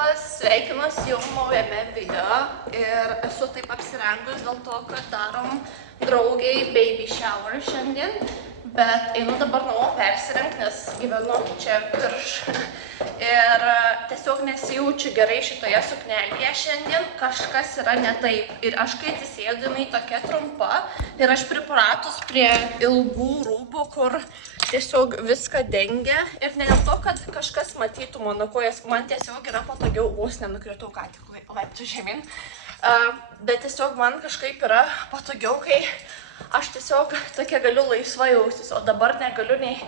Labas, sveikinuosi jau naujame video ir esu taip apsirengus dėl to, kad darom draugiai baby shower šiandien, bet einu dabar namo persirengti, nes gyvenu čia virš ir tiesiog nesijaučiu gerai šitoje suknelėje šiandien, kažkas yra ne taip ir aš kai atsisėdu, jinai tokia trumpa ir aš pripratus prie ilgų rūbų, kur tiesiog viską dengia ir ne dėl to, kad kažkas matytų mano kojas, man tiesiog yra patogiau, vos nenukritau ką tik laiptų žemyn, bet tiesiog man kažkaip yra patogiau, kai aš tiesiog tokia galiu laisvai jaustis, o dabar negaliu nei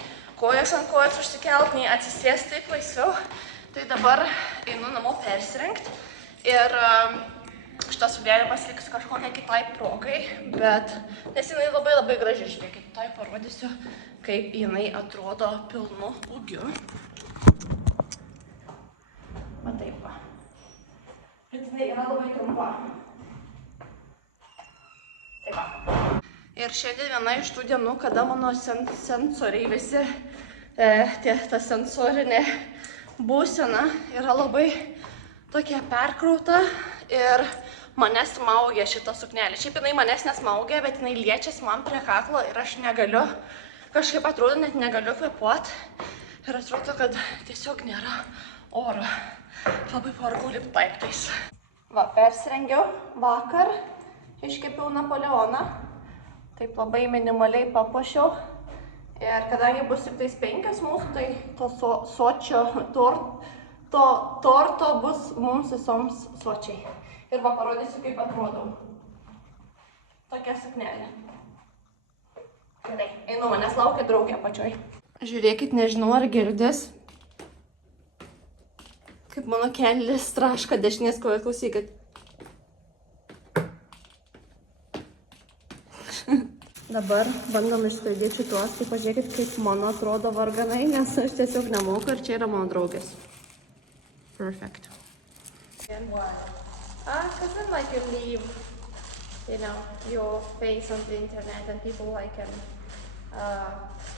kojas ant kojas užsikelt, nei atsisėsti taip laisviau, tai dabar einu namo persirengti ir šitas sudėjimas liks kažkokia kitai progai, bet nes jinai labai graži, žiūrėkit, tai parodysiu, kaip jinai atrodo pilnu ūgiu. Va taip va. Bet jinai yra labai trumpa. Taip va. Ir šiandien viena iš tų dienų, kada mano sensoriai visi, ta sensorinė būsena yra labai tokia perkrauta ir manęs smaugia šitą suknelę. Šiaip jinai manęs nesmaugia, bet jinai liečiasi man prie kaklo ir aš negaliu, kažkaip atrodo, net negaliu kvėpuoti. Ir atrodo, kad tiesiog nėra oro. Labai vargau lipt laiptais. Va, persirengiau vakar, iškepiau Napoleoną. Taip labai minimaliai papuošiau. Ir kadangi bus tik tais 5 mūsų, tai to sočio torto bus mums visoms sočiai. Ir va parodysiu, kaip atrodau. Tokia suknelė. Gerai, einu, manęs laukia draugė apačioj. Žiūrėkit, nežinau ar girdės. Kaip mano kelnis traška dešinės koja, klausykit. Dabar bandom išsklaidyti šituos, tai pažiūrėkit, kaip mano atrodo varganai, nes aš tiesiog nemoku ir čia yra mano draugės. Perfect. Because then like you leave, you know, your face on the internet and people like can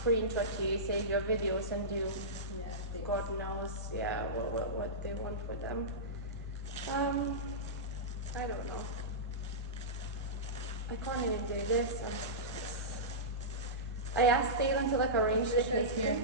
screenshot you, save your videos and do God knows, yeah, what they want with them. I don't know. I can't even do this. I asked Taylor to like arrange the cake here.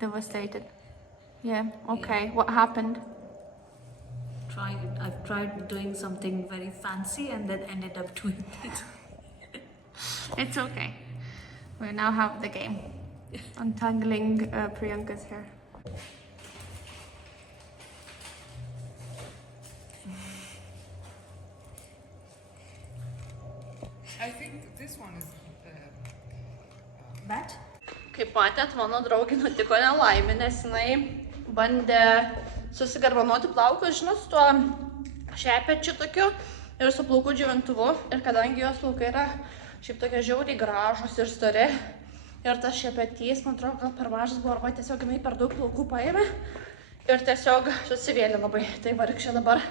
Devastated. Yeah, okay. What happened? I've tried doing something very fancy and then ended up doing it. It's okay. We now have the game. Untangling Priyanka's hair. I think this one is bad. Kaip matėt, mano draugė nutiko nelaimė, nes jinai bandė susigarbanoti plaukus, žinot, su tuo šepečiu tokiu ir su plaukų džiovintuvu. Ir kadangi jos plaukai yra šiaip tokie žiauriai gražūs ir stori, ir tas šepetys, man atrodo, gal per mažas buvo, arba tiesiog jinai per daug plaukų paėmė ir tiesiog susivėlė labai. Tai vargšė dabar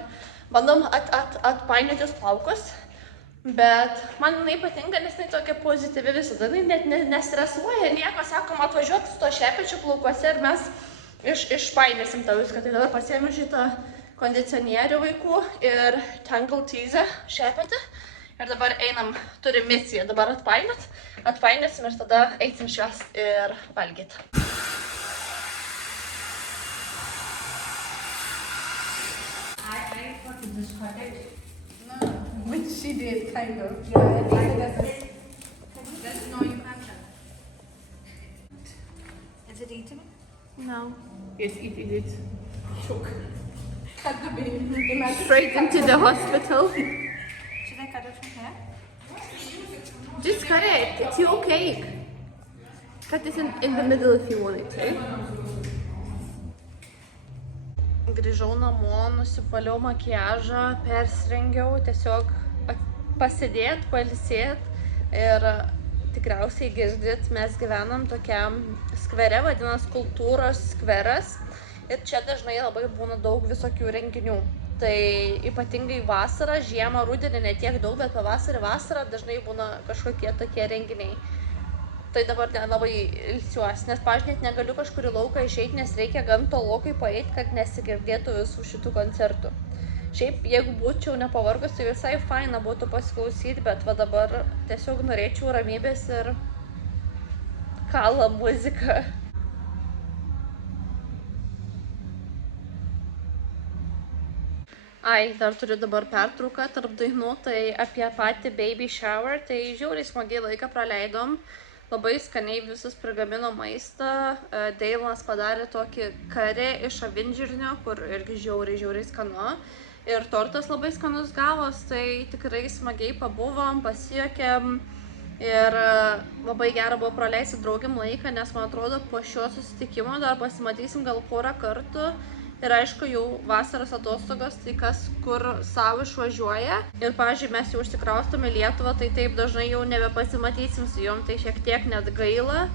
bandom atpainioti plaukus. Bet man jinai patinka, nes jinai tokia pozityvi visada, jinai net nestresuoja, nieko, sakom, atvažiuok su to šepečiu plaukuose ir mes išpainėsim tą viską. Tai dabar pasiėmiau šitą kondicionierių vaikų ir Tangle Tease šepetį ir dabar einam, turim misiją, dabar atpainėsim ir tada eisim švęst ir valgyt. I thought you just cut it. Which she did, kind of. Yeah, that's no, you can't tell. Is it eating? No. Yes, it is. Choke. Cut the baby. Straight into the hospital. Should I cut it from here? Just cut it. It's your cake. Cut this in the middle if you want it, eh? Grįžau namo, nusipaliau makiažą, persirengiau, tiesiog pasidėt, pailsėt ir tikriausiai girdit, mes gyvenam tokiam skvere, vadinasi Kultūros skveras ir čia dažnai labai būna daug visokių renginių. Tai ypatingai vasarą, žiemą, rudenį ne tiek daug, bet pavasarį, vasarą dažnai būna kažkokie tokie renginiai. Tai dabar nelabai ilsiuosi, nes, pavyzdžiui, net negaliu kažkur į lauką išeiti, nes reikia gan tolokai paeiti, kad nesigirdėtų visų šitų koncertų. Šiaip, jeigu būčiau nepavargus, tai visai faina būtų pasiklausyti, bet va dabar tiesiog norėčiau ramybės ir kalą muziką. Ai, dar turiu dabar pertrauką tarp dainų, tai apie patį baby shower, tai žiauriai smagiai laiką praleidom. Labai skaniai visus prigamino maistą. Deilanas padarė tokį karį iš avinžirnio, kur irgi žiauriai skanu. Ir tortas labai skanus gavos, tai tikrai smagiai pabuvom, pasijuokėm. Ir labai gera buvo praleisti draugėm laiką, nes man atrodo po šio susitikimo dar pasimatysim gal porą kartų. Ir aišku, jau vasaros atostogos, tai kas kur savo išvažiuoja. Ir, pavyzdžiui, mes jau užsikraustom į Lietuvą, tai taip dažnai jau nebepasimatysim su jom, tai šiek tiek net gaila.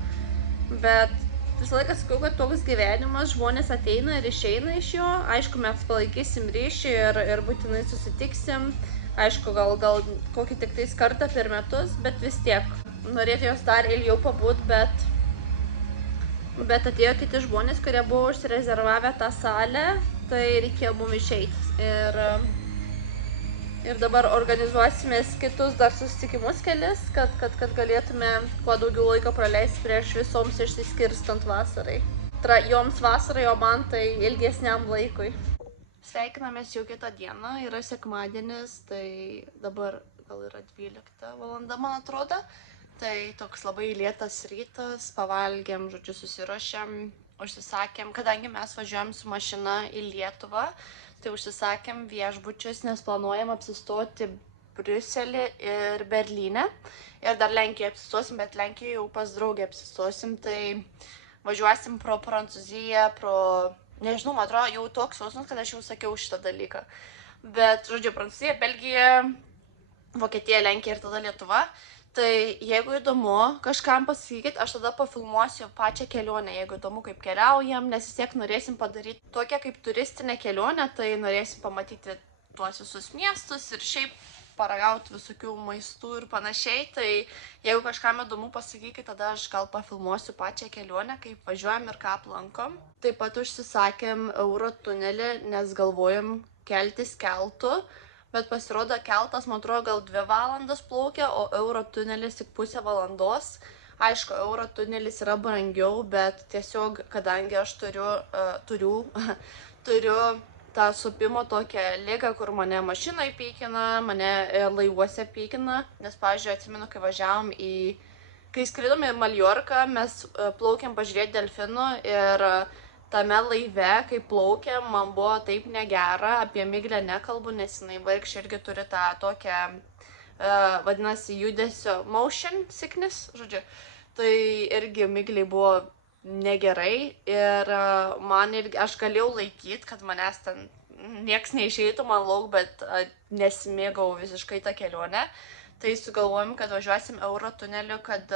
Bet visą laiką sakau, kad toks gyvenimas, žmonės ateina ir išeina iš jo. Aišku, mes palaikysim ryšį ir būtinai susitiksim. Aišku, gal kokį tik tais kartą per metus, bet vis tiek. Norėtų jos dar ilgiau pabūt, bet atėjo kiti žmonės, kurie buvo užsirezervavę tą salę, tai reikėjo mums išeiti. Ir dabar organizuosimės kitus dar susitikimus kelis, kad galėtume kuo daugiau laiko praleisti prieš visoms išsiskirstant vasarai. Joms vasarai, o man tai ilgesniam laikui. Sveikinamės jau kitą dieną, yra sekmadienis, tai dabar gal yra 12 valanda, man atrodo. Tai toks labai lėtas rytas, pavalgėm, žodžiu, susiruošėm, užsisakėm, kadangi mes važiuojam su mašina į Lietuvą, tai užsisakėm viešbučius, nes planuojam apsistoti Briuselį ir Berlyne. Ir dar Lenkijoje apsistosim, bet Lenkijoje jau pas draugę apsistosim, tai važiuosim pro Prancūziją, nežinau, man atrodo, jau toks jausmas, kad aš jau sakiau šitą dalyką. Bet, žodžiu, Prancūzija, Belgija, Vokietija, Lenkija ir tada Lietuva. Tai jeigu įdomu kažkam pasakykit, aš tada pafilmuosiu pačią kelionę, jeigu įdomu kaip keliaujam, nes vis tiek norėsim padaryti tokią kaip turistinę kelionę, tai norėsim pamatyti tuos visus miestus ir šiaip paragauti visokių maistų ir panašiai. Tai jeigu kažkam įdomu pasakykit, tada aš gal pafilmuosiu pačią kelionę, kaip važiuojam ir ką aplankom. Taip pat užsisakėm Eurotunelį, nes galvojam keltis keltu. Bet pasirodo keltas, man atrodo, gal 2 valandas plaukia, o Eurotunelis tik pusę valandos. Aišku, Eurotunelis yra brangiau, bet tiesiog, kadangi aš turiu tą supimo tokią ligą, kur mane mašinoje pykina, mane laivuose pykina. Nes, pavyzdžiui, atsimenu, kai skridom į Maljorką, mes plaukėm pažiūrėti delfinų ir tame laive, kai plaukėm, man buvo taip negera, apie Miglę nekalbu, nes jinai vargšė irgi turi tą tokią, vadinasi, judesio motion sickness, žodžiu. Tai irgi Miglei buvo negerai ir aš galėjau laikyti, kad manęs ten nieks neišeitų man lauk, bet nesimėgau visiškai tą kelionę. Tai sugalvojom, kad važiuosim Eurotuneliu, kad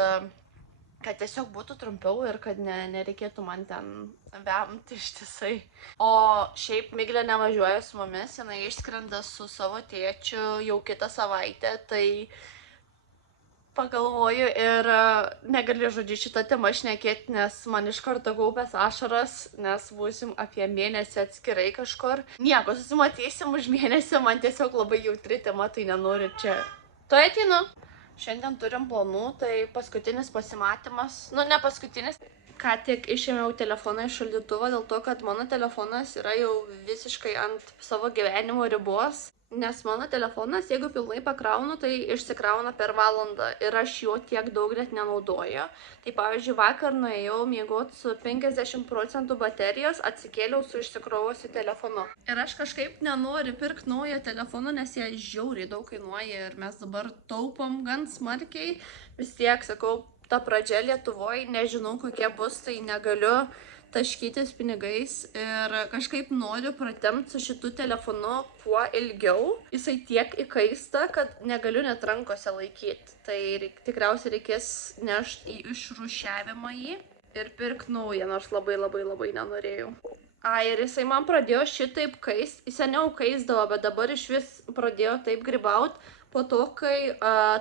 tiesiog būtų trumpiau ir kad nereikėtų man ten vemti ištisai. O šiaip Miglė nevažiuoja su mumis, jinai išskrenda su savo tėčiu jau kitą savaitę, tai pagalvoju ir negaliu, žodžiu, šitą temą šnekėti, nes man iš karto kaupės ašaras, nes būsim apie mėnesį atskirai kažkur. Nieko, susimatysim už mėnesį, man tiesiog labai jautri tema, tai nenoriu čia. Tuoj ateinu. Šiandien turim planų, tai paskutinis pasimatymas, ne paskutinis. Ką tik išėmiau telefoną iš šaldytuvo dėl to, kad mano telefonas yra jau visiškai ant savo gyvenimo ribos. Nes mano telefonas, jeigu pilnai pakraunu, tai išsikrauna per valandą ir aš jo tiek daug net nenaudoju. Tai pavyzdžiui, vakar nuėjau miegoti su 50% baterijos, atsikėliau su išsikrovusiu telefonu. Ir aš kažkaip nenoriu pirkti naują telefoną, nes jie žiauriai daug kainuoja ir mes dabar taupom gan smarkiai. Vis tiek, sakau, ta pradžia Lietuvoje, nežinau kokie bus, tai negaliu taškytis pinigais ir kažkaip noriu pratempti su šitu telefonu kuo ilgiau. Jisai tiek įkaista, kad negaliu net rankose laikyti. Tai tikriausiai reikės nešti į išrūšiavimą jį ir pirkti naują, nors labai nenorėjau. Ir jisai man pradėjo šitaip kaist. Jis seniau kaisdavo, bet dabar iš vis pradėjo taip gribaut po to, kai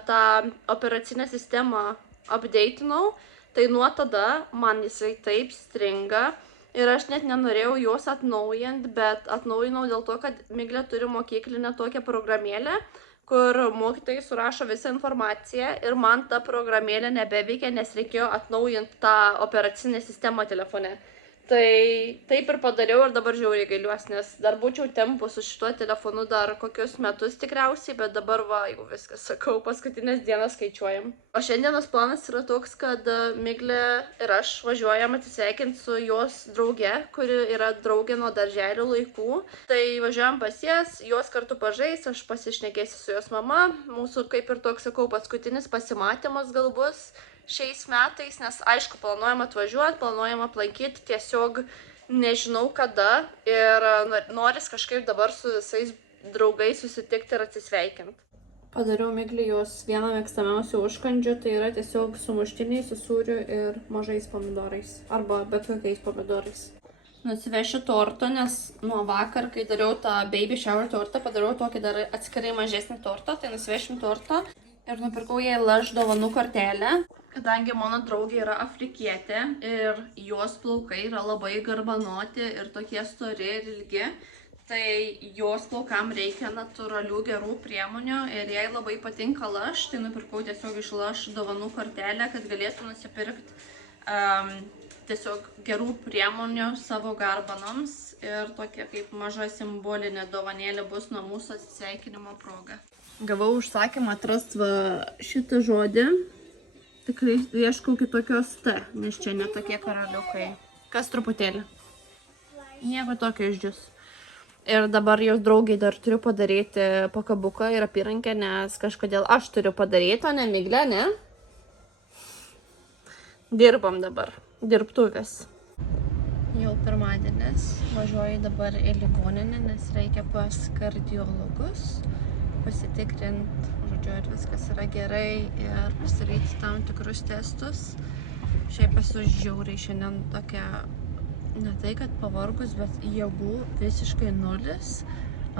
tą operacinę sistemą updatinau. Tai nuo tada man jisai taip stringa ir aš net nenorėjau juos atnaujinti, bet atnaujinau dėl to, kad Miglė turi mokyklinę tokią programėlę, kur mokytojai surašo visą informaciją ir man ta programėlė nebeveikia, nes reikėjo atnaujinti tą operacinę sistemą telefone. Tai taip ir padariau ir dabar žiauriai gailiuosi, nes dar būčiau tempus su šituo telefonu dar kokius metus tikriausiai, bet dabar va, jau viskas, sakau, paskutinės dienas skaičiuojam. O šiandienos planas yra toks, kad Miglė ir aš važiuojam atsisveikinti su jos drauge, kuri yra draugė nuo darželio laikų. Tai važiuojam pas jas, jos kartu pažais, aš pasišnekėsiu su jos mama. Mūsų, kaip ir toks, sakau, paskutinis pasimatymas gal bus šiais metais, nes aišku, planuojam atvažiuoti, planuojam aplankyti, tiesiog nežinau kada ir noris kažkaip dabar su visais draugais susitikti ir atsisveikinti. Padariau Miglį jos vieną mėgstamiausių užkandžių, tai yra tiesiog sumuštiniai su sūriu ir mažais pomidorais, arba bet kokiais pomidorais. Nusivešiu tortą, nes nuo vakar, kai dariau tą baby shower tortą, padariau tokį dar atskirai mažesnį tortą, tai nusivešim tortą ir nupirkau jai Lush dovanų kortelę. Kadangi mano draugė yra afrikietė ir jos plaukai yra labai garbanoti ir tokie stori ir ilgi, tai jos plaukam reikia natūralių gerų priemonių ir jai labai patinka Lush, tai nupirkau tiesiog iš Lush dovanų kortelę, kad galėtų nusipirkti tiesiog gerų priemonių savo garbanoms ir tokia kaip maža simbolinė dovanėlė bus nuo mūsų atsisveikinimo proga. Gavau užsakymą atrasti šitą žodį. Tikrai ieškau kitokios T, nes čia netokie karaliukai. Kas truputėlį? Nieko tokio išdžius. Ir dabar jos draugiai dar turiu padaryti pakabuką ir apyrankę, nes kažkodėl aš turiu padaryti, o ne Miglė, ne? Dirbam dabar. Dirbtuvės. Jau pirmadienis. Važiuoju dabar į ligoninę, nes reikia pas kardiologus pasitikrinti, žodžiu, ar viskas yra gerai ir pasidaryti tam tikrus testus. Šiaip esu žiauriai šiandien tokia, ne tai kad pavargus, bet jėgų visiškai nulis.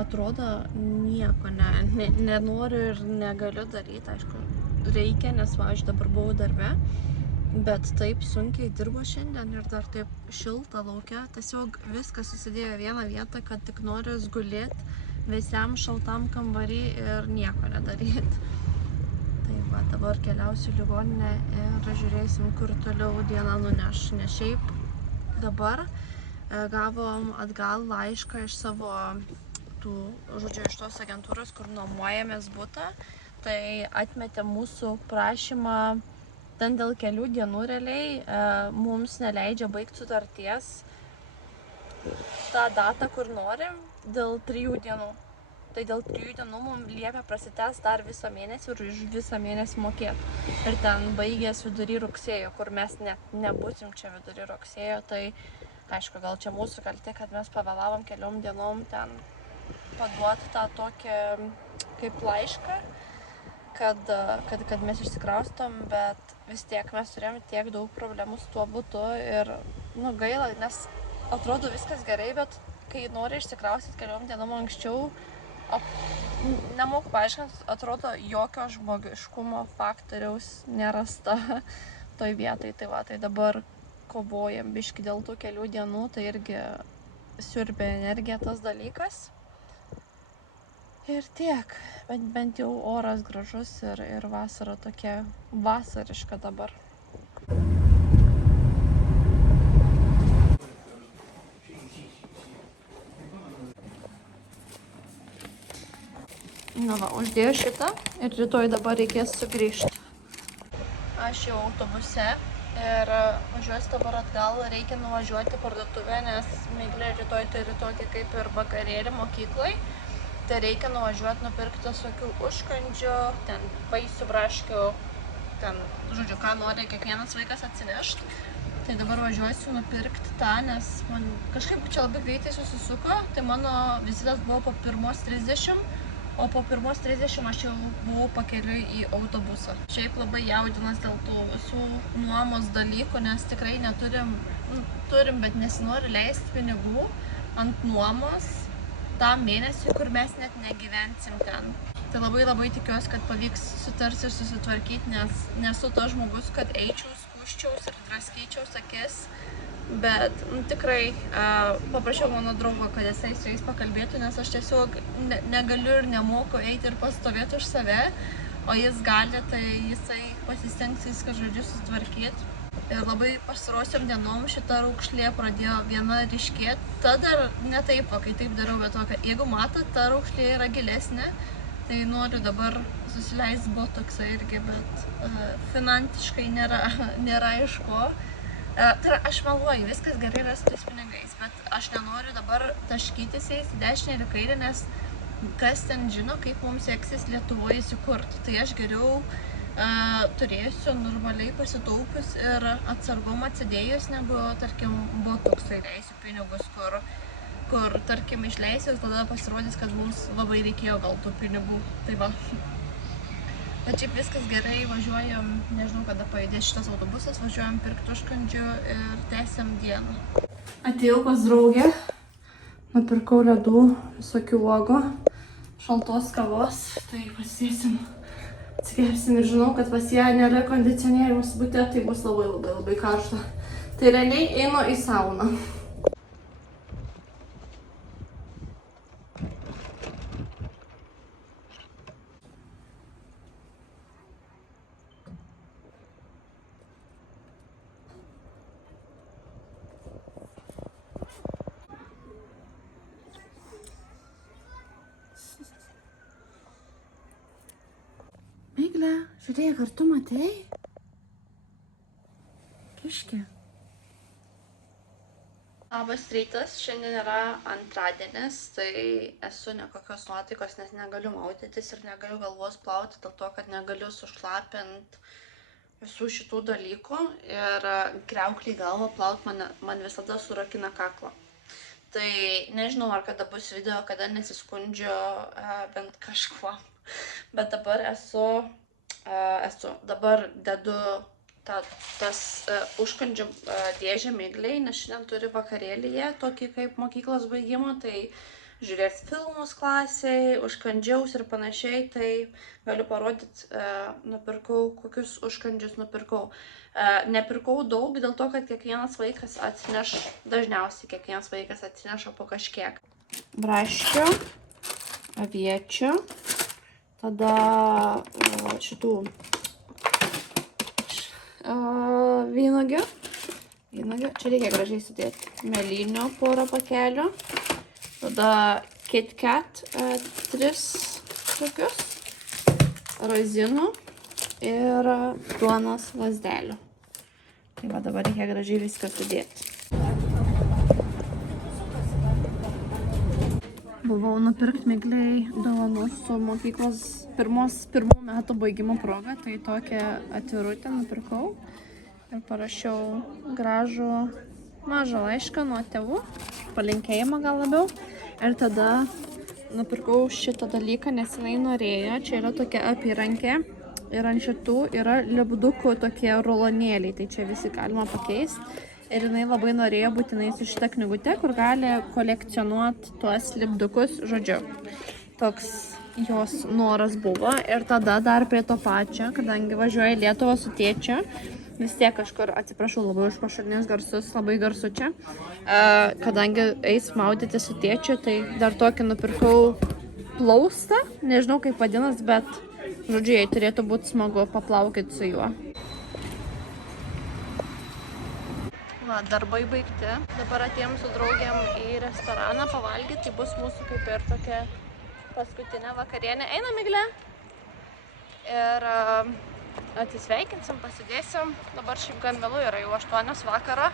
Atrodo, nieko nenoriu ir negaliu daryti, aišku, reikia, nes va, aš dabar buvau darbe, bet taip sunkiai dirbu šiandien ir dar taip šilta laukia. Tiesiog viskas susidėjo vieną vietą, kad tik noriu gulėti visiam šaltam kambarį ir nieko nedaryti. Tai va, dabar keliausiu į ligoninę ir žiūrėsim, kur toliau dieną nuneš. Nes šiaip dabar gavom atgal laišką iš savo žodžiu, iš tos agentūros, kur nuomojamės butą. Tai atmetė mūsų prašymą ten dėl kelių dienų realiai. Mums neleidžia baigti sutarties tą datą, kur norim, dėl 3 dienų. Tai dėl 3 dienų mums liepia prasitęs dar visą mėnesį ir už visą mėnesį mokėti. Ir ten baigės vidury rugsėjo, kur mes nebūsim čia vidury rugsėjo. Tai aišku, gal čia mūsų kaltė, kad mes pavėlavom keliom dienom ten paduoti tą tokį kaip laišką, kad mes išsikraustom, bet vis tiek mes turėjom tiek daug problemų su tuo butu ir gaila, nes atrodo viskas gerai, bet kai nori išsikraustyti keliom dienom anksčiau, nemoku paaiškinti, atrodo jokio žmogiškumo faktoriaus nerasta toj vietai. Tai va, tai dabar kovojam biškį dėl tų kelių dienų, tai irgi siurbia energiją tas dalykas. Ir tiek, bent jau oras gražus ir vasara tokia vasariška dabar. Na va, uždėjau šitą ir rytoj dabar reikės sugrįžti. Aš jau autobuse ir važiuosiu dabar atgal, reikia nuvažiuoti parduotuvę, nes Miglė rytoj turi tokį kaip ir vakarėlį mokyklai. Tai reikia nuvažiuoti, nupirkti visokių užkandžių, ten vaisių, braškių, ten, žodžiu, ką nori kiekvienas vaikas atsinešti. Tai dabar važiuosiu nupirkti tą, nes man kažkaip čia labai greitai susisuko, tai mano vizitas buvo po 1:30, o po 1:30 aš jau buvau pakeliui į autobusą. Šiaip labai jaudinas dėl tų visų nuomos dalykų, nes tikrai neturim, turim, bet nesinori leisti pinigų ant nuomos tam mėnesiui, kur mes net negyvensim ten. Tai labai tikiuosi, kad pavyks sutarti ir susitvarkyti, nes nesu tas žmogus, kad eičiau, skūsčiaus ir draskyčiaus akis. Bet tikrai paprašiau mano draugo, kad jisai su jais pakalbėtų, nes aš tiesiog negaliu ir nemoku eiti ir pastovėti už save, o jis gali, tai jisai pasistengs viską, žodžiu, susitvarkyti. Ir labai pastarosiom dienom šita raukšlė pradėjo viena ryškėti. Ta dar ne taip, kai taip darau, bet to, kad jeigu matot, ta raukšlė yra gilesnė, tai noriu dabar susileisti botoksą irgi, bet finansiškai nėra iš ko. Tai yra, aš meluoju, viskas gerai yra su tais pinigais, bet aš nenoriu dabar taškytis jais į dešinę ir į kairę, nes kas ten žino, kaip mums seksis Lietuvoje įsikurti. Tai aš geriau turėsiu normaliai pasitaupius ir atsargom atsidėjus, negu, tarkim, botoksai leisiu pinigus, kur tarkim, išleisiu, tada pasirodys, kad mums labai reikėjo gal tų pinigų. Tai va. Bet šiaip viskas gerai, važiuojam, nežinau, kada pajudės šitas autobusas, važiuojam pirkti užkandžių ir tęsiam dieną. Atėjau pas draugę, nupirkau ledų, visokių uogų, šaltos kavos, tai pasėsim. Atsigersim ir žinau, kad pas ją nėra kondicionieriaus bute, tai bus labai karšta. Tai realiai einu į sauną. Miglė, žiūrėk, ar tu matei? Kiškė. Labas rytas, šiandien yra antradienis, tai esu nekokios nuotaikos, nes negaliu maudytis ir negaliu galvos plauti dėl to, kad negaliu sušlapinti visų šitų dalykų ir kriauklį galvą plaut man visada surakina kaklą. Tai nežinau, ar kada bus video, kada nesiskundžiu bent kažkuo. Bet dabar dabar dedu tas užkandžių dėžę Miglei, nes šiandien turi vakarėlyje, tokį kaip mokyklos baigimo, tai žiūrės filmus klasiai, užkandžiaus ir panašiai, tai galiu parodyti, nupirkau, kokius užkandžius nupirkau. Nepirkau daug dėl to, kad kiekvienas vaikas dažniausiai kiekvienas vaikas atsineša po kažkiek. Braškių, aviečių. Tada šitų vynuogių. Čia reikia gražiai sudėti. Mėlynių porą pakelių. Tada KitKat 3 tokius. Razinų ir duonos lazdelių. Tai va, dabar reikia gražiai viską sudėti. Buvau nupirkti Miglei dovanų su mokyklos pirmų metų baigimo proga, tai tokią atvirutę nupirkau ir parašiau gražų mažą laišką nuo tėvų, palinkėjimą gal labiau. Ir tada nupirkau šitą dalyką, nes jinai norėjo, čia yra tokia apyrankė ir ant šitų yra lipdukų tokie rulonėliai, tai čia visi galima pakeisti. Ir jinai labai norėjo būtinai su šita knygute, kur gali kolekcionuoti tuos lipdukus, žodžiu. Toks jos noras buvo. Ir tada dar prie to pačio, kadangi važiuoju į Lietuvą su tėčiu, vis tiek kažkur, atsiprašau labai už pašalinius garsus, labai garsu čia. Kadangi eis maudyti su tėčiu, tai dar tokį nupirkau plaustą, nežinau kaip vadinas, bet žodžiu, jai turėtų būti smagu paplaukyti su juo. Va, darbai baigti. Dabar atėjom su draugiam į restoraną pavalgyti, tai bus mūsų kaip ir tokia paskutinę vakarienę. Einam, Migle. Ir atsisveikinsim, pasidėsim. Dabar šiaip gan vėlu yra, jau 8 vakaro.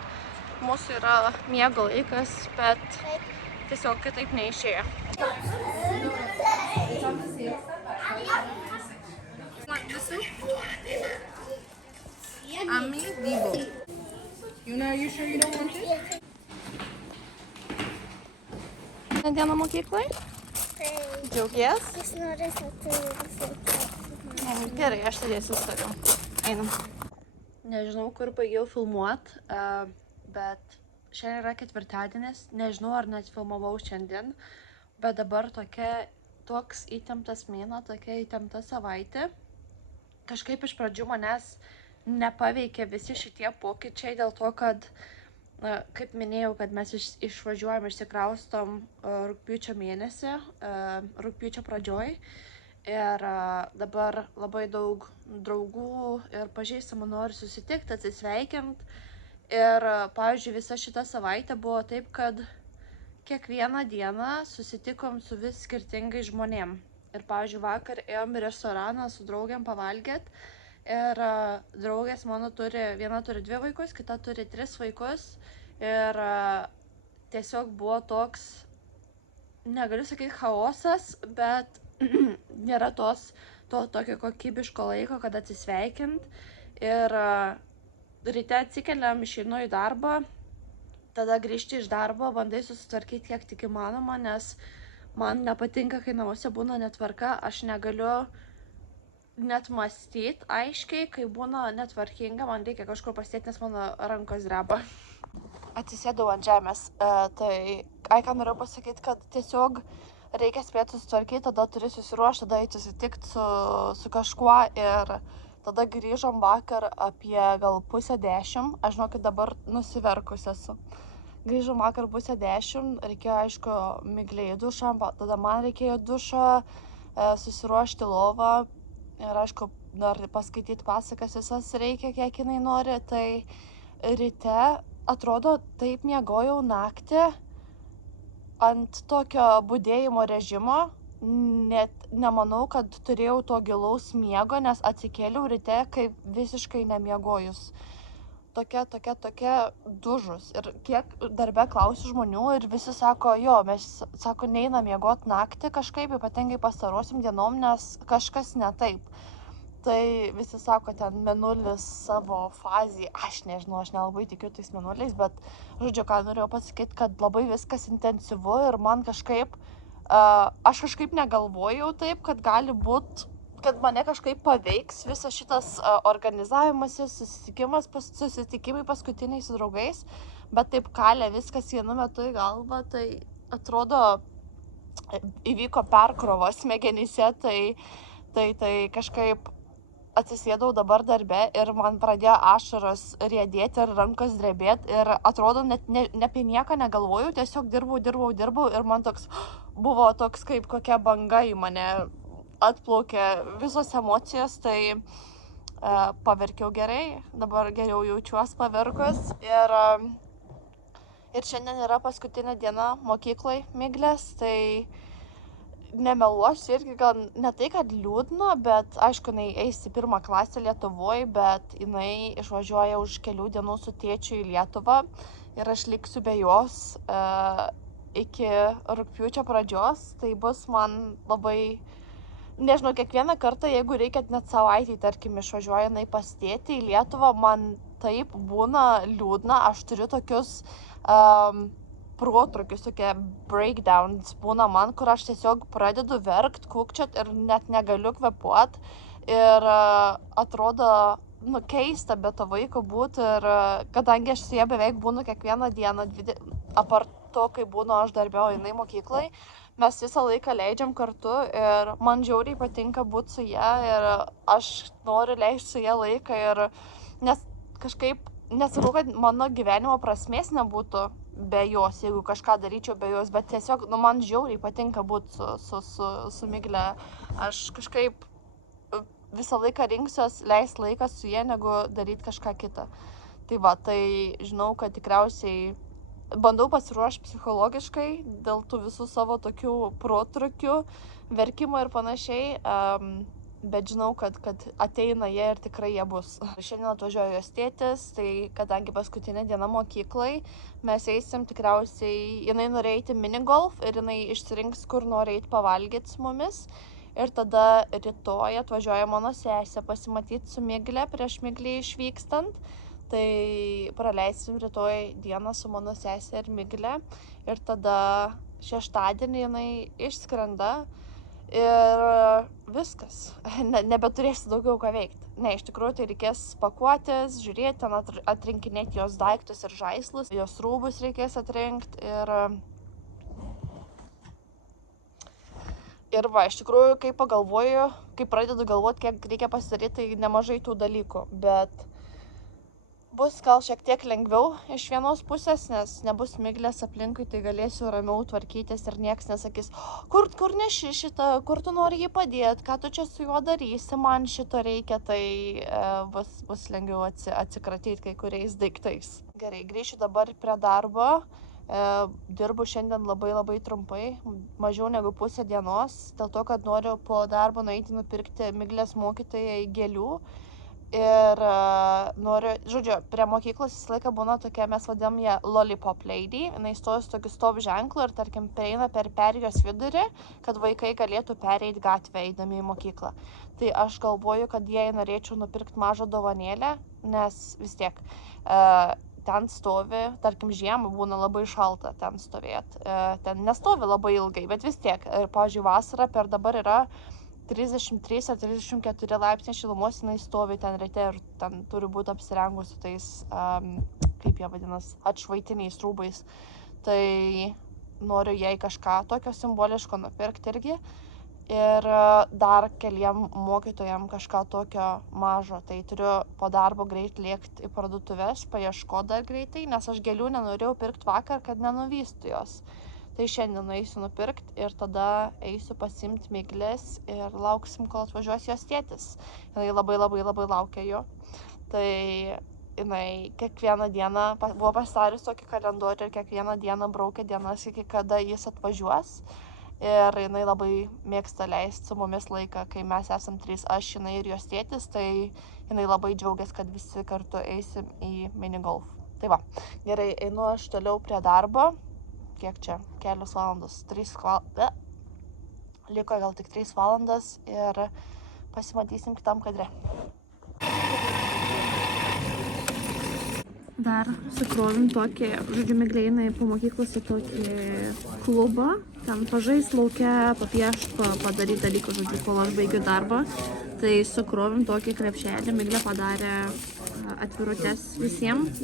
Mūsų yra miego laikas, bet tiesiog kitaip neišėjo. Ami Divo. You sure you don't want this? Dieną mokyklai? Džiaugies? Aš noriu satūrus. Gerai, aš sėdėsiu su tavim. Einam. Nežinau, kur baigiau filmuot, bet šiandien yra ketvirtadienis. Nežinau, ar net filmavau šiandien, bet dabar toks įtemptas mėnuo, tokia įtempta savaitė. Kažkaip iš pradžių manęs nepaveikė visi šitie pokyčiai dėl to, kad, kaip minėjau, kad mes išvažiuojam, išsikraustom rugpjūčio mėnesį, rugpjūčio pradžioj. Ir dabar labai daug draugų ir pažįstamų nori susitikti, atsisveikinti. Ir, pavyzdžiui, visa šita savaitė buvo taip, kad kiekvieną dieną susitikom su vis skirtingais žmonėm. Ir, pavyzdžiui, vakar ėjom į restoraną su draugiam pavalgėt. Ir draugės mano viena turi 2 vaikus, kita turi 3 vaikus. Ir tiesiog buvo toks, negaliu sakyti chaosas, bet nėra to tokio kokybiško laiko, kad atsisveikint. Ir ryte atsikeliam, išeinu į darbą, tada grįžti iš darbo, bandai susitvarkyti kiek tik įmanoma, nes man nepatinka, kai namuose būna netvarka, aš negaliu net mąstyti aiškiai, kai būna netvarkinga, man reikia kažkur pasėti, nes mano rankos dreba. Atsisėdau ant žemės, ką noriu pasakyti, kad tiesiog reikia spėti susitvarkyti, tada turi susiruošti, tada eiti susitikti su kažkuo ir tada grįžom vakar apie gal 9:30, aš žinau, kad dabar nusiverkus esu. Grįžom vakar 9:30, reikėjo aišku Miglei į dušą, tada man reikėjo dušą, susiruošti lovą. Ir aišku, dar paskaityti pasakas visas reikia, kiek jinai nori. Tai ryte, atrodo, taip miegojau naktį ant tokio budėjimo režimo. Net nemanau, kad turėjau to gilaus miego, nes atsikėliau ryte kaip visiškai nemiegojus. Tokia dužus. Ir kiek darbe klausiu žmonių ir visi sako, mes, sako, neina miegot naktį kažkaip, ypatingai pastarosiom dienom, nes kažkas ne taip. Tai visi sako, ten mėnulis savo fazį, aš nežinau, aš nelabai tikiu tais mėnuliais, bet, žodžiu, ką norėjau pasakyti, kad labai viskas intensyvu ir man kažkaip, aš kažkaip negalvojau taip, kad gali būt, kad mane kažkaip paveiks visas šitas organizavimasis, susitikimai paskutiniai su draugais, bet taip kalė viskas vienu metu į galvą, tai atrodo įvyko perkrova smegenyse, tai kažkaip atsisėdau dabar darbe ir man pradėjo ašaros riedėti ir rankos drebėti ir atrodo net ne apie nieką negalvojau, tiesiog dirbau ir man buvo toks kaip kokia banga į mane atplaukė visos emocijos, tai paverkiau gerai, dabar geriau jaučiuos paverkus ir šiandien yra paskutinė diena mokyklai Miglės, tai nemeluosiu irgi gal ne tai, kad liūdna, bet aišku, jinai eis į 1. klasę Lietuvoje, bet jinai išvažiuoja už kelių dienų su tėčiu į Lietuvą ir aš liksiu be jos iki rugpjūčio pradžios, tai bus man labai, nežinau, kiekvieną kartą, jeigu reikia net savaitį, tarkim, išvažiuoja jinai pas tėtį į Lietuvą, man taip būna liūdna, aš turiu tokius protrukius, tokie breakdowns būna man, kur aš tiesiog pradedu verkt, kūkčiot ir net negaliu kvėpuot ir atrodo, keista be to vaiko būti ir kadangi aš su ja beveik būnu kiekvieną dieną, apart to, kai būnu aš darbe, o jinai mokyklai, mes visą laiką leidžiam kartu ir man žiauriai patinka būti su ja ir aš noriu leisti su ja laiką ir nes kažkaip nesakau, kad mano gyvenimo prasmės nebūtų be jos, jeigu kažką daryčiau be jos, bet tiesiog, man žiauriai patinka būti su Migle. Aš kažkaip visą laiką rinksiuos leisti laiką su ja, negu daryti kažką kitą. Tai va, tai žinau, kad tikriausiai bandau pasiruošti psichologiškai dėl tų visų savo tokių protrukių, verkimo ir panašiai, bet žinau, kad ateina jie ir tikrai jie bus. Šiandien atvažiuoja jos tėtis, tai kadangi paskutinė diena mokyklai, mes eisim tikriausiai, jinai norėjo eiti minigolf ir jinai išsirinks, kur nori eiti pavalgyti su mumis. Ir tada rytoj atvažiuoja mano sesė pasimatyti su Miglė prieš Miglį išvykstant. Tai praleisim rytoj dieną su mano sesė ir Miglė. Ir tada šeštadienį jinai išskrenda ir viskas. Nebeturėsi daugiau ką veikti. Ne, iš tikrųjų tai reikės pakuotis, žiūrėti, ten atrinkinėti jos daiktus ir žaislus. Jos rūbus reikės atrinkti Ir va, iš tikrųjų, kai pagalvoju, kai pradedu galvoti, kiek reikia pasidaryti, tai nemažai tų dalykų, bet bus gal šiek tiek lengviau iš vienos pusės, nes nebus Miglės aplinkui, tai galėsiu ramiau tvarkytis ir nieks nesakys, kur neši šitą, kur tu nori jį padėti, ką tu čia su juo darysi, man šito reikia, tai bus lengviau atsikratyti kai kuriais daiktais. Gerai, grįšiu dabar prie darbo. Dirbu šiandien labai trumpai, mažiau negu pusę dienos, dėl to, kad noriu po darbo nueiti nupirkti Miglės mokytojai gėlių. Ir noriu, žodžiu, prie mokyklos visą laiką būna tokia, mes vadinam ją Lollipop Lady, jinai stovi su tokiu stop ženklu ir tarkim prieina per perėjos vidurį, kad vaikai galėtų pereiti gatvę eidami į mokyklą. Tai aš galvoju, kad jai norėčiau nupirkti mažą dovanėlę, nes vis tiek ten stovi, tarkim žiemą būna labai šalta ten stovėti, ten nestovi labai ilgai, bet vis tiek, ir pavyzdžiui vasarą per dabar yra 33 ar 34 laipsniai šilumos, jinai stovi ten ryte ir ten turi būti apsirengusi tais, kaip jie vadinas, atšvaitiniais rūbais. Tai noriu jai kažką tokio simboliško nupirkti irgi. Ir dar keliem mokytojam kažką tokio mažo. Tai turiu po darbo greit lėkti į parduotuves, paieškoti dar greitai, nes aš gėlių nenorėjau pirkti vakar, kad nenuvystų jos. Tai šiandien eisiu nupirkti ir tada eisiu pasimti Miglės ir lauksim, kol atvažiuos jos tėtis. Jinai labai laukia jo. Tai jinai kiekvieną dieną buvo pasidarius tokį kalendorių ir kiekvieną dieną braukė dienas, iki kada jis atvažiuos. Ir jinai labai mėgsta leisti su mumis laiką, kai mes esam trys, aš, jinai ir jos tėtis, tai jinai labai džiaugiasi, kad visi kartu eisim į minigolf. Tai va, gerai, einu aš toliau prie darbo. Kiek čia? Kelios valandos. 3 valandas. Liko gal tik 3 valandas ir pasimatysim kitam kadre. Dar sukrovim tokį, žodžiu, Miglė eina po mokyklos į tokį klubą, ten pažais laukia, papiešt, padaryti dalykų, žodžiu, kol aš baigiu darbą. Tai sukrovim tokį krepšelį, Miglė padarė atvirutes visiems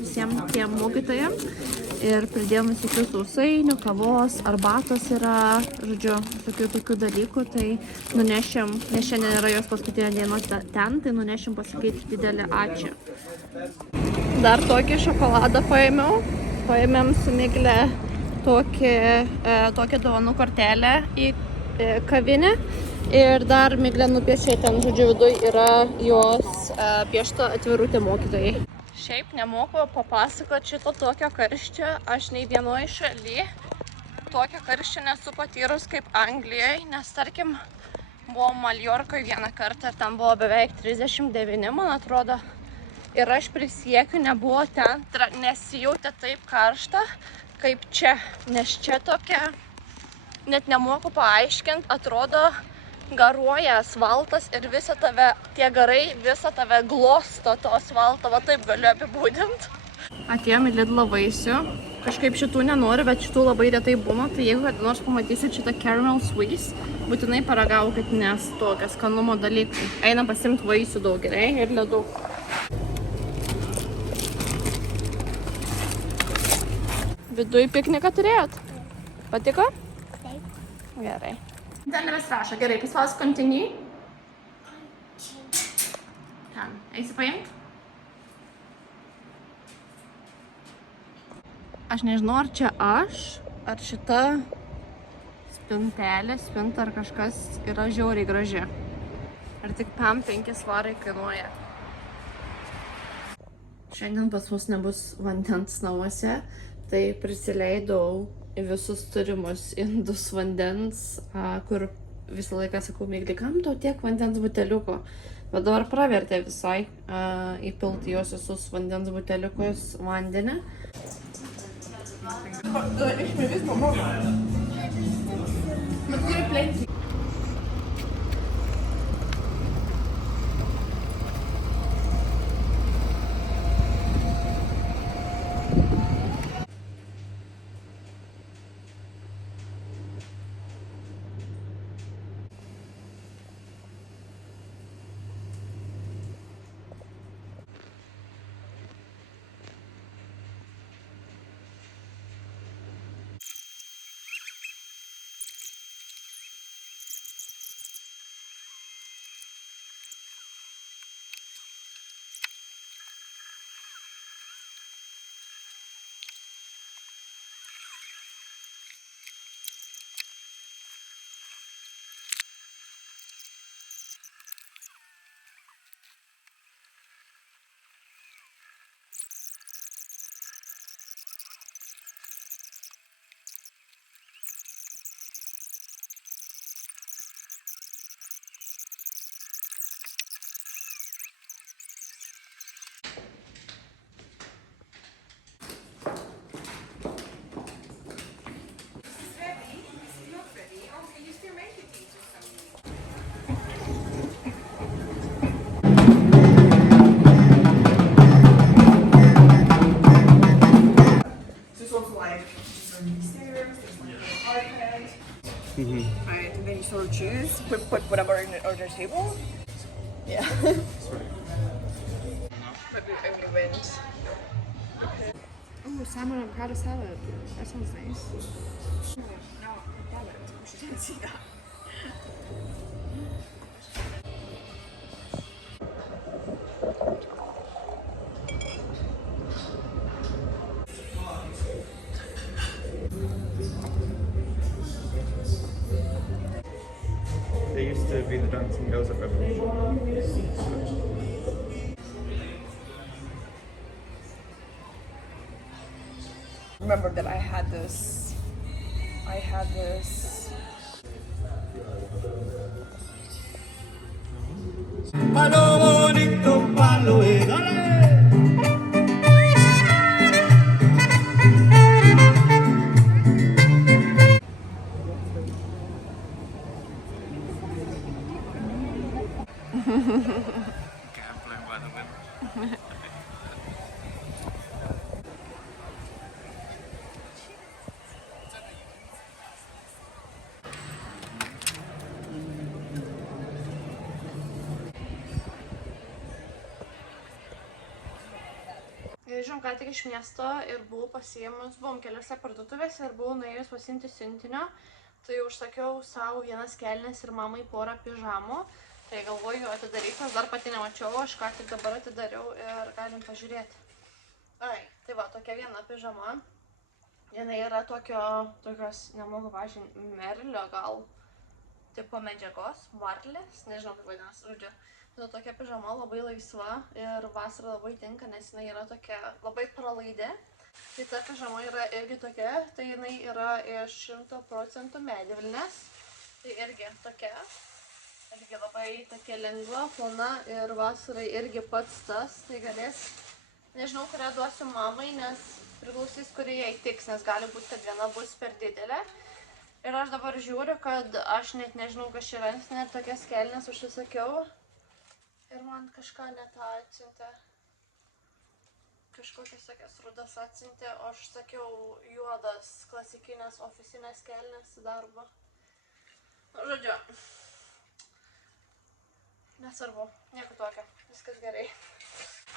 tiem mokytojam ir pridėjom visokių sausainių, kavos, arbatos yra, žodžiu, tokių dalykų, tai nunešim, nes šiandien yra jos paskutinė diena ten, tai nunešim pasakyti didelį ačiū. Dar tokį šokoladą paėmėm su Miglė tokią dovanų kortelę į kavinę ir dar Miglė nupiešė ten, žodžiu, viduj yra jos piešta atvirutė mokytojai. Šiaip nemoku papasakoti šito tokio karščio, aš nei vienoje šalyje tokio karščio nesu patyrus kaip Anglijoje, nes tarkim buvo Maljorkoje vieną kartą ir ten buvo beveik 39, man atrodo. Ir aš prisiekiu, nebuvo ten, nesijautė taip karšta, kaip čia. Nes čia tokia, net nemoku paaiškinti, atrodo garuoja asfaltas ir tie garai visą tave glosto to asfalto, va taip galiu apibūdinti. Atėjom į Lidlo vaisių. Kažkaip šitų nenoriu, bet šitų labai retai būna, tai jeigu kada nors pamatysit šitą caramel squeeze, būtinai paragaukit, nes tokia skanumo dalykų. Einam pasimti vaisių daug, gerai, ir ledų. Viduj pikniką turėjot? Patiko? Taip. Gerai. Danelis rašo, gerai, paspausk continue. Ten, eisi paimt? Aš nežinau, ar čia ar šita spinta ar kažkas yra žiauriai graži. Ar tik PAM 5 svarai kainuoja. Šiandien pas mus nebus vandens namuose, Tai prisileidau visus turimus indus vandens, kur visą laiką sakau, mėgli, kam tau tiek vandens buteliuko? Bet dabar pravertė visai įpilti juos visus vandens buteliukus vandenį. Right, and then you sort of choose, put whatever on your table. Yeah. But we only went. Oh, salmon avocado salad. That sounds nice. No, damn it. She didn't see that. They used to be the dancing girls at Revolution. Remember that I had this. Palo bonito, palo dale. Gambling by the wind. Grįžom ką tik iš miesto ir buvau pasiėmus, buvom keliose parduotuvėse ir buvau nuėjus pasiimti siuntinio. Tai užsakiau savo vienas kelnes ir mamai porą pižamų. Tai galvoju atidarytas, dar pati nemačiau, aš ką tik dabar atidariau ir galim pažiūrėti. Ai, tai va, tokia viena pižama. Jinai yra tokios, nemoku pažinti, merlio gal tipo medžiagos, varlės, nežinau kaip vadinasi, žodžiu. Tai tokia pižama labai laisva ir vasarą labai tinka, nes jinai yra tokia labai pralaidė. Tai ta pižama yra irgi tokia, tai jinai yra iš 100% medvilnės. Tai irgi tokia, irgi labai tokia lengva, plona ir vasarai irgi pats tas. Tai galės, nežinau, kurią duosiu mamai, nes priklausys, kuri jai tiks, nes gali būti, kad viena bus per didelė. Ir aš dabar žiūriu, kad aš net nežinau, kas čia yra, nes net tokias kelnes užsisakiau. Ir man kažką ne tą atsiuntė. Kažkokias tokias rudas atsiuntė, o aš sakiau juodas, klasikinės, ofisinės kelnes į darbą. Nu, žodžiu. Nesvarbu, nieko tokio, viskas gerai.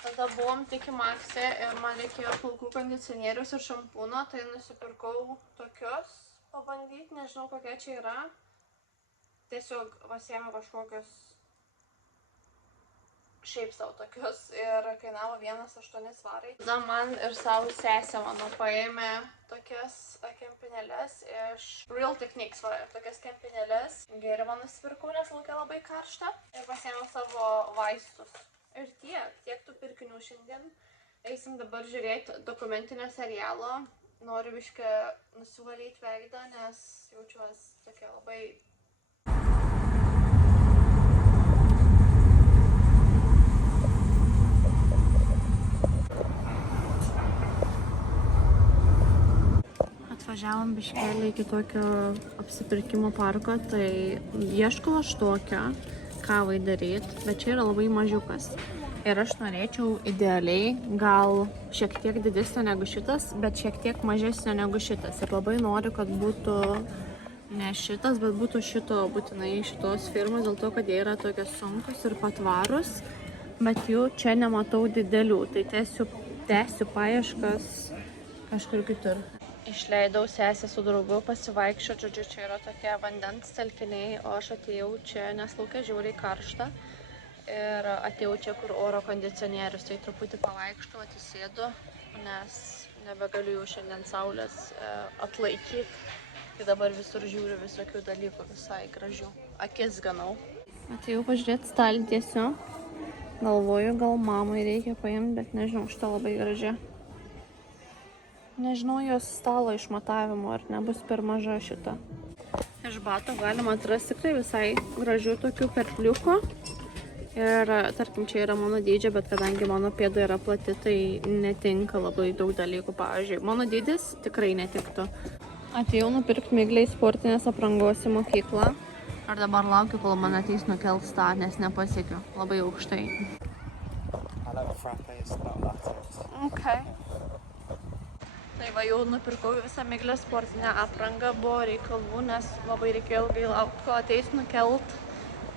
Tada buvom tik į Max'e ir man reikėjo plaukų kondicionierius ir šampūno, tai nusipirkau tokius pabandyti, nežinau kokie čia yra. Tiesiog pasiėmiau kažkokius šiaip savo tokius ir kainavo 1,8 svarai. Tada man ir savo sesė mano paėmė tokias kempinėles iš Real Techniques, tokias kempinėles. Gėrimą nusipirkau, nes laukia labai karšta. Ir pasiėmiau savo vaistus. Ir tiek tų pirkinių šiandien. Eisim dabar žiūrėti dokumentinio serialo noriu biškai nusivalyti veidą, nes jaučiuosi tokia labai... Atvažiavom biškelį iki tokio apsipirkimo parko, tai ieškau aš tokio, kavai daryti, bet čia yra labai mažiukas. Ir aš norėčiau idealiai gal šiek tiek didesnio negu šitas, bet šiek tiek mažesnio negu šitas. Ir labai noriu, kad būtų ne šitas, bet būtų šito, būtinai šitos firmos, dėl to, kad jie yra tokie sunkus ir patvarus, bet jų čia nematau didelių, tai tęsiu paieškas kažkur kitur. Išleidau sesę su draugu pasivaikščioti, žodžiu, čia yra tokie vandens telkiniai, o aš atėjau čia, nes laukia žiauriai karšta. Ir atėjau čia, kur oro kondicionierius, tai truputį pavaikštau, atsisėdu, nes nebegaliu jau šiandien saulės atlaikyti. Tai dabar visur žiūriu visokių dalykų, visai gražių. Akis ganau. Atėjau pažiūrėti staltiesio. Galvoju, gal mamai reikia paimti, bet nežinau, šitą labai graži. Nežinau jos stalo išmatavimo, ar nebus per maža šita. Iš bato galima atrasti tikrai visai gražių tokių perliukų. Ir tarkim, čia yra mano dydžio, bet kadangi mano pėda yra plati, tai netinka labai daug dalykų. Pavyzdžiui, mano dydis tikrai netiktų. Atėjau nupirkti Miglei sportinės aprangos į mokyklą. Ir dabar laukiu, kol man ateis nukelt tą, nes nepasiekiu. Labai aukštai. Okay. Tai va, jau nupirkau visą Miglės sportinę aprangą, buvo reikalų, nes labai reikėjo ilgai laukti, kol ateis nukelt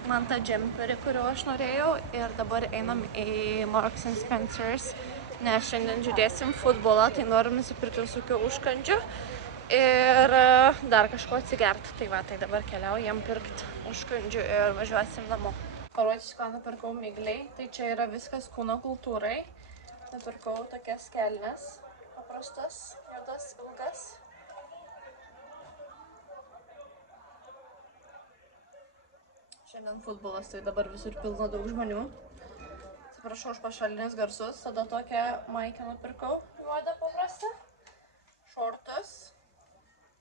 man tą džemperį, kurio aš norėjau. Ir dabar einam į Marks & Spencer's, nes šiandien žiūrėsim futbolą, tai norim nusipirkti visokių užkandžių ir dar kažko atsigerti. Tai va, tai dabar keliaujam pirkti užkandžių ir važiuosim namo. Parodysiu, ką nupirkau Miglei, tai čia yra viskas kūno kultūrai. Nupirkau tokias kelnes. Paprastas, juodas, ilgas. Šiandien futbolas, tai dabar visur pilna daug žmonių. Atsiprašau už pašalinius garsus. Tada tokią maikę nupirkau, juodą paprastą. Šortus,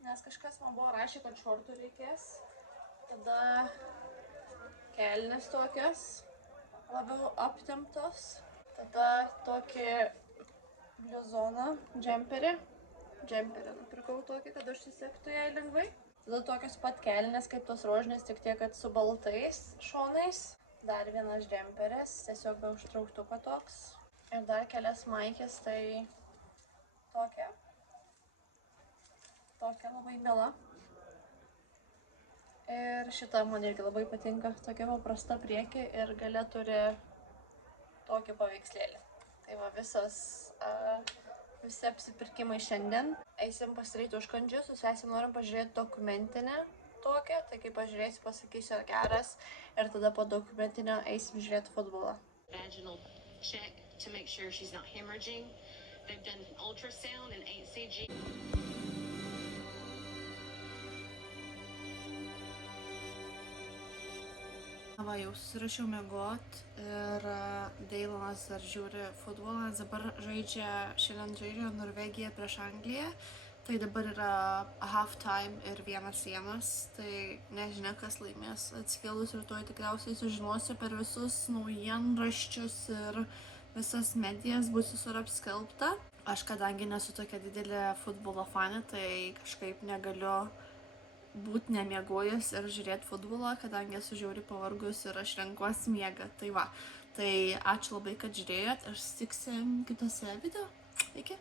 nes kažkas man buvo rašė, kad šortų reikės. Tada kelnes tokias, labiau aptemptos. Tada tokį bliuzoną, džemperį nupirkau tokį, kad užsisektų jai lengvai. Tada tokios pat kelnes kaip tos rožinės, tik tiek, kad su baltais šonais. Dar vienas džemperis, tiesiog be užtrauktuko toks. Ir dar kelias maikės, tai tokia. Tokia labai miela. Ir šita man irgi labai patinka, tokia paprasta priekį ir gale turi tokį paveikslėlį. Tai va, visi apsipirkimai šiandien. Eisim pasidaryti užkandžius, su sesė norim pažiūrėti dokumentinę tokią, tai kai pažiūrėsiu, pasakysiu, ar geras, ir tada po dokumentinio eisim žiūrėti futbolą. Vaginal check to make sure she's not hemorrhaging. They've done ultrasound and HCG. Va, jau susirašiau miegot ir Deilonas dar žiūri futbolą, nes dabar šiandien žaidžia Norvegija prieš Angliją. Tai dabar yra halftime ir 1-1, tai nežinia, kas laimės. Atsikėlus rytoj tikriausiai sužinosiu per visus naujienraščius ir visas medijas, bus visur apskelbta. Aš kadangi nesu tokia didelė futbolo fanė, tai kažkaip negaliu būti nemiegojus ir žiūrėti futbolą, kadangi esu žiauriai pavargus ir aš renkuosi miegą. Tai va, tai ačiū labai, kad žiūrėjot ir susitiksim kitose video. Iki.